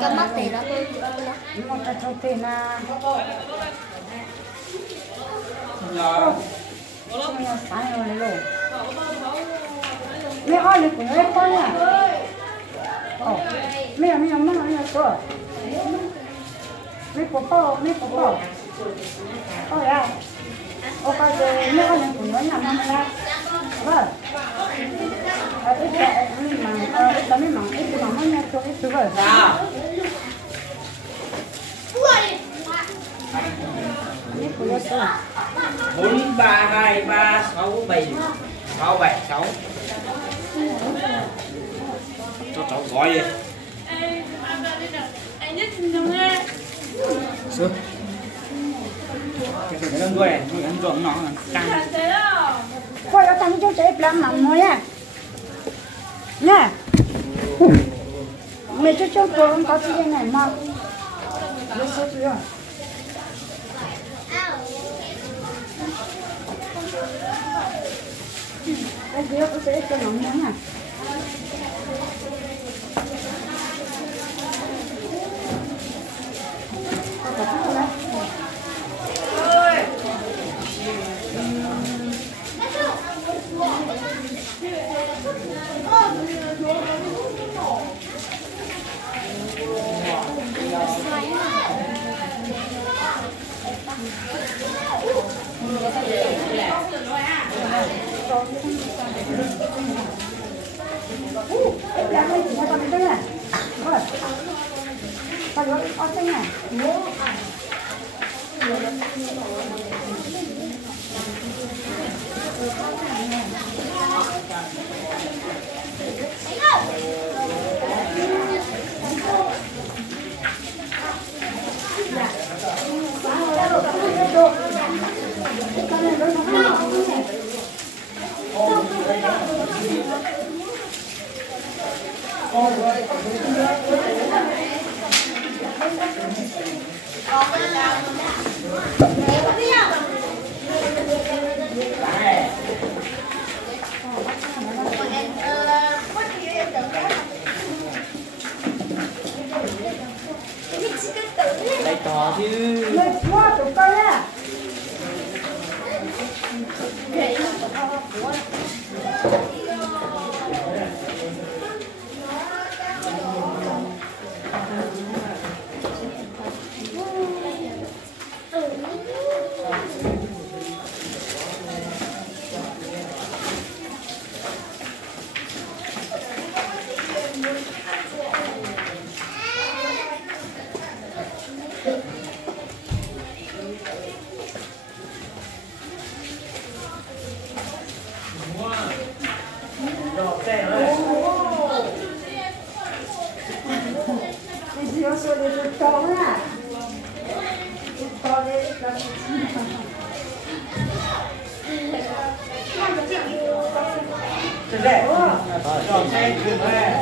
Cái mắt tí đó. Một cái trâu tê na. Mẹ sáng rồi lấy rồi. Mẹ ơi, lấy của nó con nha. Mẹ nó cơ. Mẹ bỏ. Ôi à. Ô coi rồi mẹ ơi, lấy của nó nằm nằm ra. Vâng. Ít cái mình mảng ít cái mảng nha cho ít rồi. Mẹ của nó sao? 4 3 2 3 6 7 6 7 6 cho cháu gói đi. Anh nhất năm nghe. Sữa. Cái này nó người ăn ruộng nó căng. Coi nó tăng cho chạy làm mắm thôi nha. Nè. Mẹ cho cô không có gì này mà. Nó sốt rồi. Anh biết có sẽ cho nóng nhá. Đây to chứ. Mẹ quá tụi con á. Io sono il tona. Il tona è la Để cho xe chuyển về.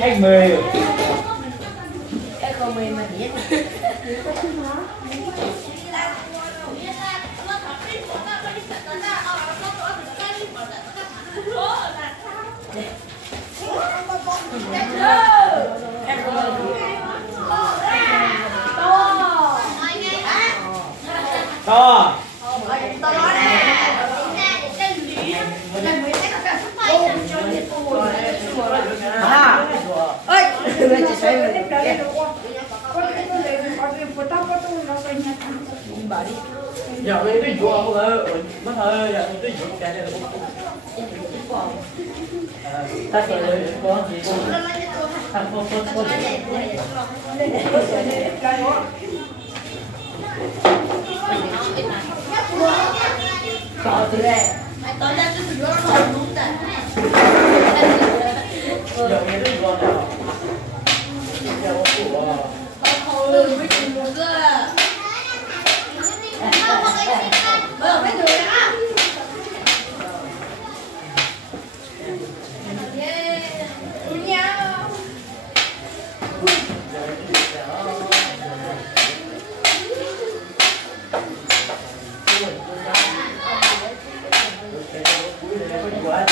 Khách mời. Cái con mì mà biết. To. Ơi, người chỉ xoay người. Giờ cái đi vô không ơi, mất hơi, giờ đi vô cái này là không. Ta sẽ lấy có gì không? Thằng con. Có từ đây. Tôi đang cứ rửa rồi đúng rồi. Giờ cái đi vô nào? Giờ của Lười với chị một cơ. Cái người á. quá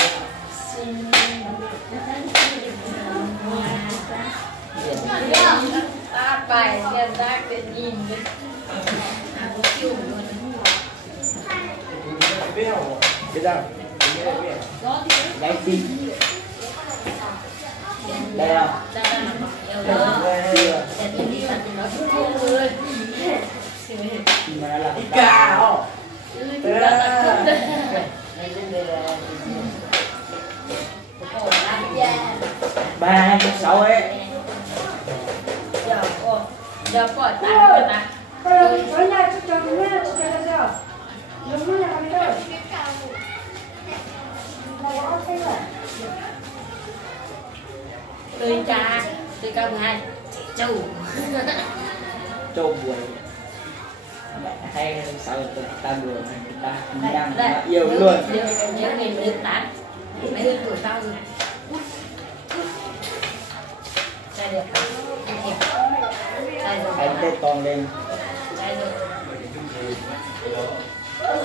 ta bài tiền ra cái nhìn đi biết không biết đâu đây gì đây không mà là cả không ba sáu ấy giờ có ta ở nhà cho nhá cho sao đúng là cái đó là cái này tôi cha tôi cao 12 châu châu buồn hay sao ta buồn ta đang yêu luôn nhớ nghìn đến 8 mấy hơn tuổi tao rồi đây được anh tê con lên đây được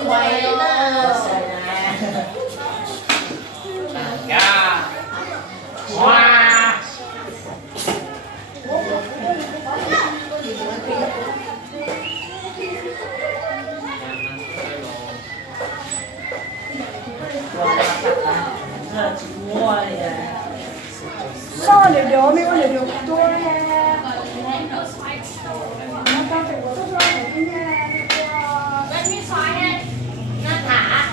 quay gà hoa sao để điều mấy con để điều tôi nó ta phải có tốt hơn để nha bên miếng xoài này nó thả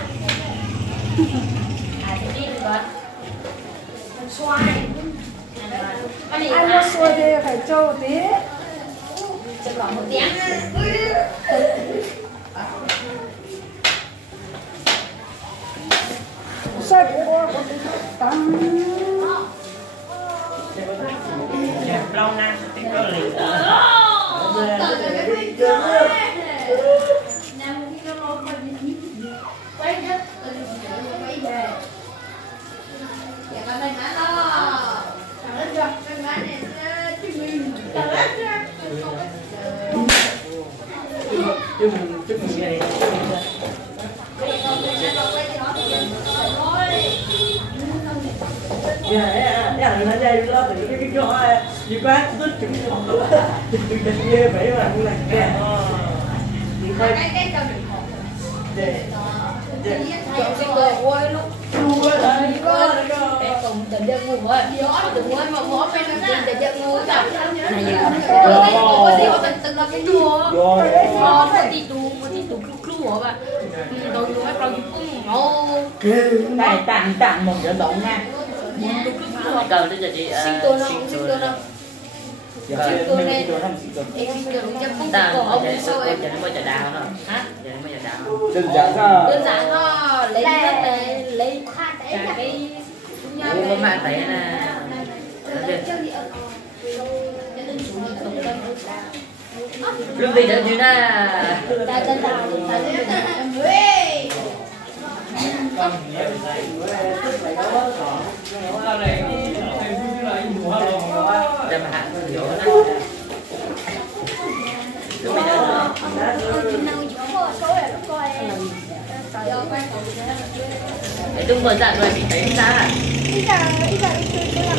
đi rồi xoài ăn nó xôi thì phải trâu tí chỉ còn 1 tiếng xôi của tắm lâu nay thì có liền chúc mừng ngày dạ thì nó đây đó thì cái cho gì bác rất chừng luôn đừng ghê vậy mà cũng là kẹt cái cho đừng cái cùng tình dân ngu quá đừng quên mà bỏ bên đó tình dân ngu sao có gì có từng là cái chùa có đi tu clue mà tôi nói bao nhiêu cũng này tặng một giờ động nha cầm đến giờ chị sinh tồn không sinh tồn không sinh tồn này sinh tồn chắc cũng ta có ông giờ sao em nó mới giờ đào nó hả giờ nó mới giờ đào đơn giản sao đơn giản nó lấy cái uống có mang tẩy nè lương vị được như na ta chân đào để mà hạn hiểu nó lương vị được để tung mở dạng rồi bị thấy ra ý là tôi làm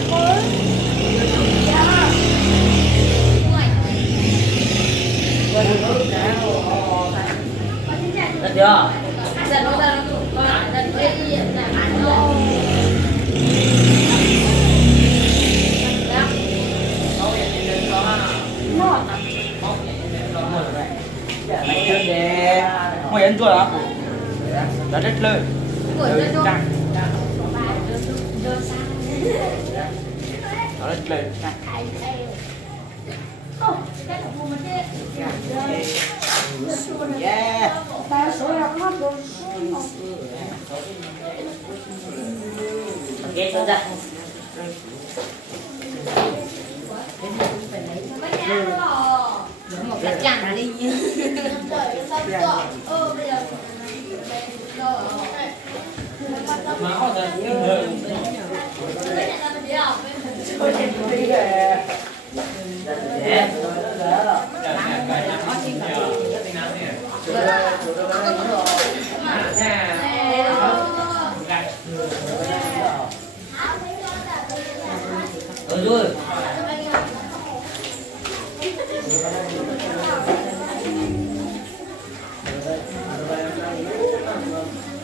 mới được chưa dần nó ra nó dần cái gì là ăn nó mày ăn chua hả đã rất lên trăng nó rất lên yeah ta số là mắt rồi ghé xuống ra một cái chàng đi máu là những hơn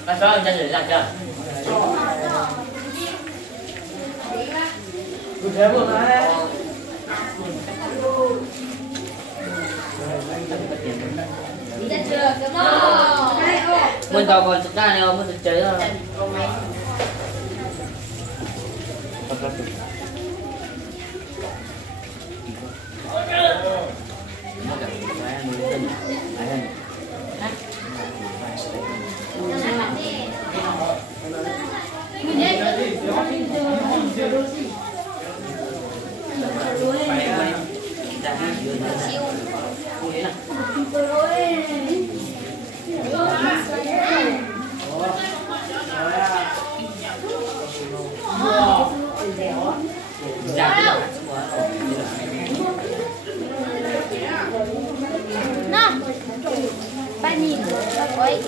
Mà sao anh chân để làm chưa? Cứ thế luôn đấy. Mình tao còn thực ra này không, mình thực chế thôi. Nào, ba nhìn ơi.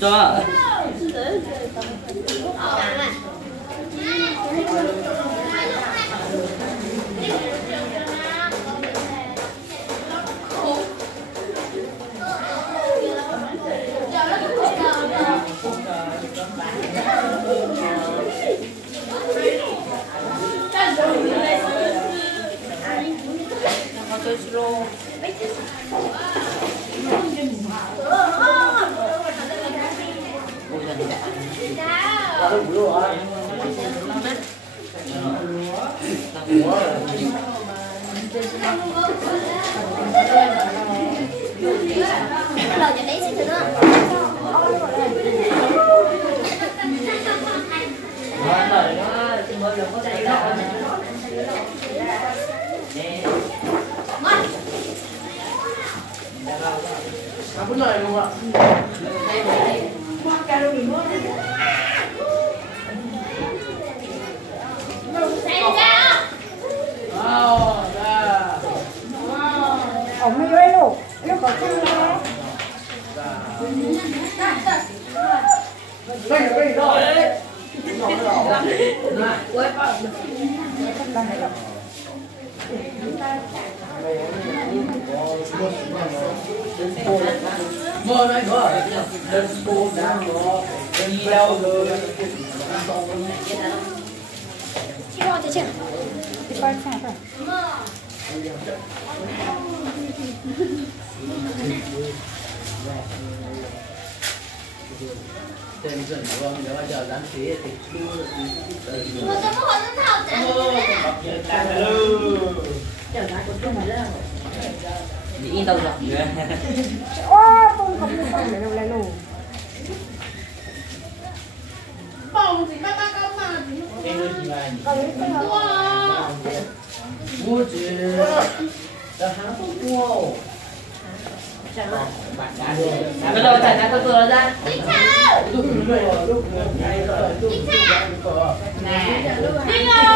Cho. Lời cho đấy xin nữa. Cái này luôn ạ. Ông mới luôn, lúc có chân nghe. Đây rồi. Mơ này nữa. Đơn cô đang nó đi đâu rồi. Chị hỏi cho chị. Đi coi xem thôi. Tên dần vâng, nếu mà giờ dám chế thì chưa Một cái món nó thảo chẳng Đi in đâu rồi? Ô, tôi không được con để đâu lại luôn. Em ơi chị này. Còn cái gì không? Mua chị. Đã hãng tốt mua. Bạn đã rồi. Bây giờ thầy đã có cửa ra. Lúc người lúc ngày rồi lúc cửa. Nè. Đi ngờ,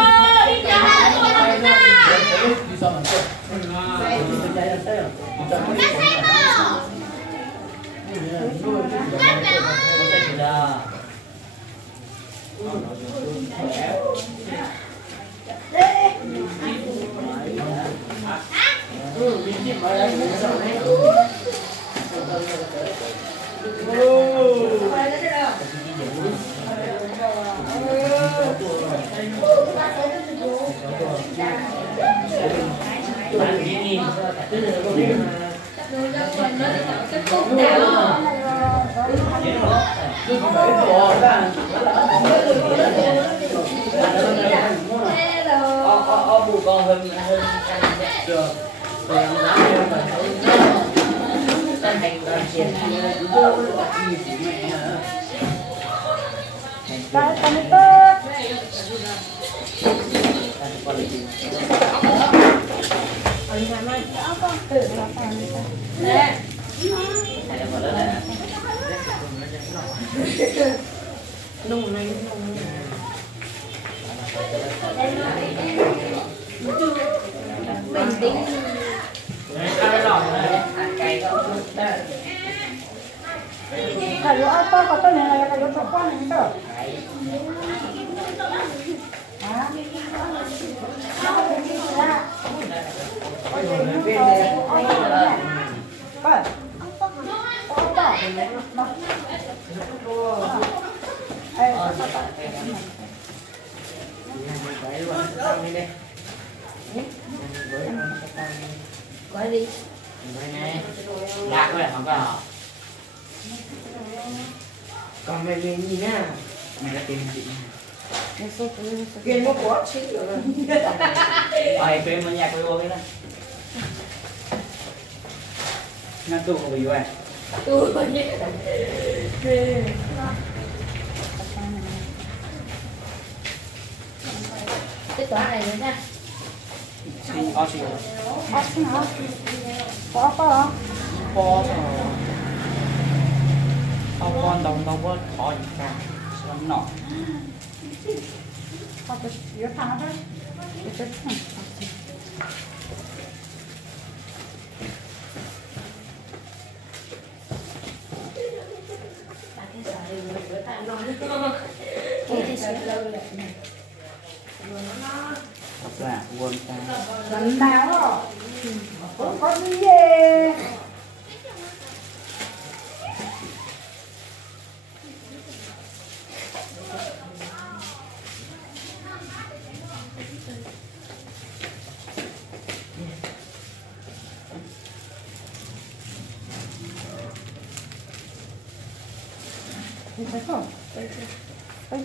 đi ngờ hai tôi làm ra. Đi sao mà chơi? Chạy làm sao? Cắt xe nào. Cắt nào. Có xe chỉ là. Bù con hơn được rồi làm hành tiền Cái con nó tốt. Ở nhà mai đã con tự là phải nè. Nung này nung. bình tĩnh cái đỏ này cái đó Cái lúa to có tôi này là cái lúa to quá này cơ. Hả? gọi gì lạc rồi không có Còn mày về gì nha? mày đã tìm chị Kia nó có chứ. rồi phim mà nhạc với ô cái đó nó tụ của bị vậy tôi cái toán này nữa nha chị có chị Xin hả? Có không? có con đồng đâu có khó gì cả lắm nọ Có cái yếu thằng đó. Cái thằng. là quên ta Lần nào có gì vậy? Thấy không? Thấy